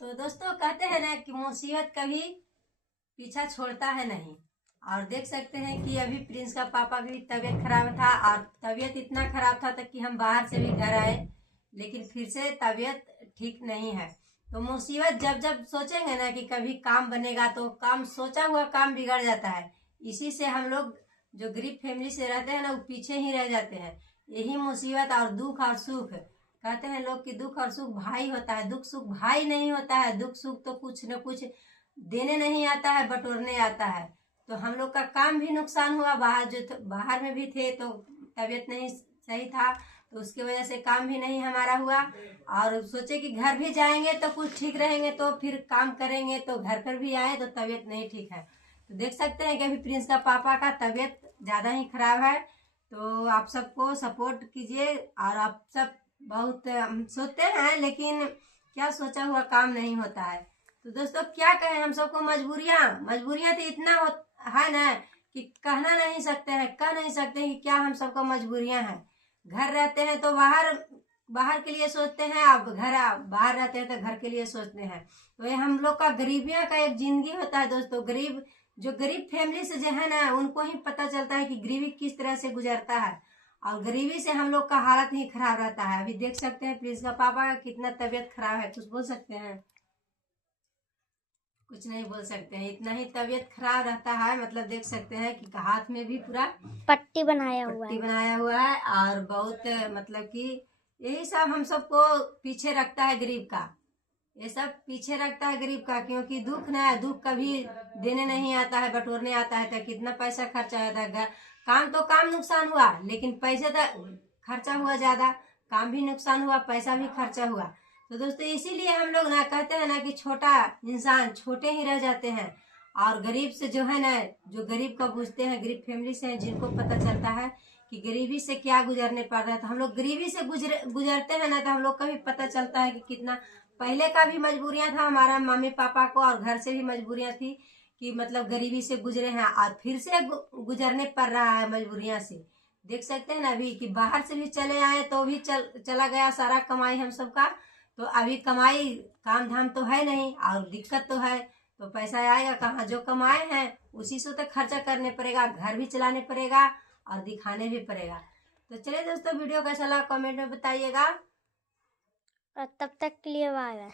तो दोस्तों कहते हैं ना कि मुसीबत कभी पीछा छोड़ता है नहीं। और देख सकते हैं कि अभी प्रिंस का पापा की तबीयत खराब था और तबीयत इतना खराब था कि हम बाहर से भी घर आए, लेकिन फिर से तबीयत ठीक नहीं है। तो मुसीबत जब जब सोचेंगे ना कि कभी काम बनेगा तो काम, सोचा हुआ काम बिगड़ जाता है। इसी से हम लोग जो गरीब फैमिली से रहते हैं ना, वो पीछे ही रह जाते हैं। यही मुसीबत और दुख और सुख, कहते हैं लोग कि दुख और सुख भाई होता है, दुख सुख भाई नहीं होता है। दुख सुख तो कुछ न कुछ देने नहीं आता है, बटोरने आता है। तो हम लोग का काम भी नुकसान हुआ, बाहर में भी थे तो तबीयत नहीं सही था, तो उसकी वजह से काम भी नहीं हमारा हुआ। और सोचे कि घर भी जाएंगे तो कुछ ठीक रहेंगे, तो फिर काम करेंगे, तो घर पर भी आए तो तबीयत नहीं ठीक है। तो देख सकते हैं कि अभी प्रिंस का पापा का तबीयत ज़्यादा ही खराब है। तो आप सबको सपोर्ट कीजिए। और आप सब बहुत सोचते हैं, लेकिन क्या सोचा हुआ काम नहीं होता है। तो दोस्तों क्या कहें, हम सबको मजबूरियां तो इतना है ना कि कहना नहीं सकते हैं, कह नहीं सकते कि क्या हम सबको मजबूरियां हैं। घर रहते हैं तो बाहर के लिए सोचते हैं, अब बाहर रहते हैं तो घर के लिए सोचते हैं। तो ये हम लोग का गरीबियां का एक जिंदगी होता है दोस्तों। गरीब फैमिली से जो है ना, उनको ही पता चलता है कि गरीबी किस तरह से गुजरता है। और गरीबी से हम लोग का हालत ही खराब रहता है। अभी देख सकते हैं प्रिंस का पापा का कितना तबीयत खराब है। कुछ बोल सकते हैं? कुछ नहीं बोल सकते हैं, इतना ही तबीयत खराब रहता है। मतलब देख सकते हैं कि हाथ में भी पूरा पट्टी बनाया हुआ है। और बहुत मतलब कि यही सब हम सबको पीछे रखता है गरीब का। ये सब पीछे रखता है गरीब का, क्योंकि दुख कभी देने नहीं आता है, बटोरने आता है। तो कितना पैसा खर्चा होता है। काम तो काम नुकसान हुआ, लेकिन पैसे तो खर्चा हुआ ज्यादा। काम भी नुकसान हुआ, पैसा भी खर्चा हुआ। तो दोस्तों इसीलिए हम लोग ना कहते हैं ना कि छोटा इंसान छोटे ही रह जाते हैं। और गरीब से जो है ना, जो गरीब का बुझते हैं, गरीब फैमिली से हैं, जिनको पता चलता है कि गरीबी से क्या गुजरने पड़ रहा है। तो हम लोग गरीबी से गुजरते हैं ना, तो हम लोग का भी पता चलता है कि कितना पहले का भी मजबूरियां था हमारा मम्मी पापा को, और घर से भी मजबूरियां थी कि मतलब गरीबी से गुजरे हैं और फिर से गुजरने पड़ रहा है मजबूरियां से। देख सकते हैं ना अभी कि बाहर से भी चले आए तो भी चला गया सारा कमाई हम सबका। तो अभी कमाई काम धाम तो है नहीं और दिक्कत तो है। तो पैसा आएगा कहाँ? जो कमाए हैं उसी से तो खर्चा करने पड़ेगा, घर भी चलाने पड़ेगा और दिखाने भी पड़ेगा। तो चलिए दोस्तों, वीडियो कैसा लगा कमेंट में बताइएगा। और तब तक के लिए बाय बाय।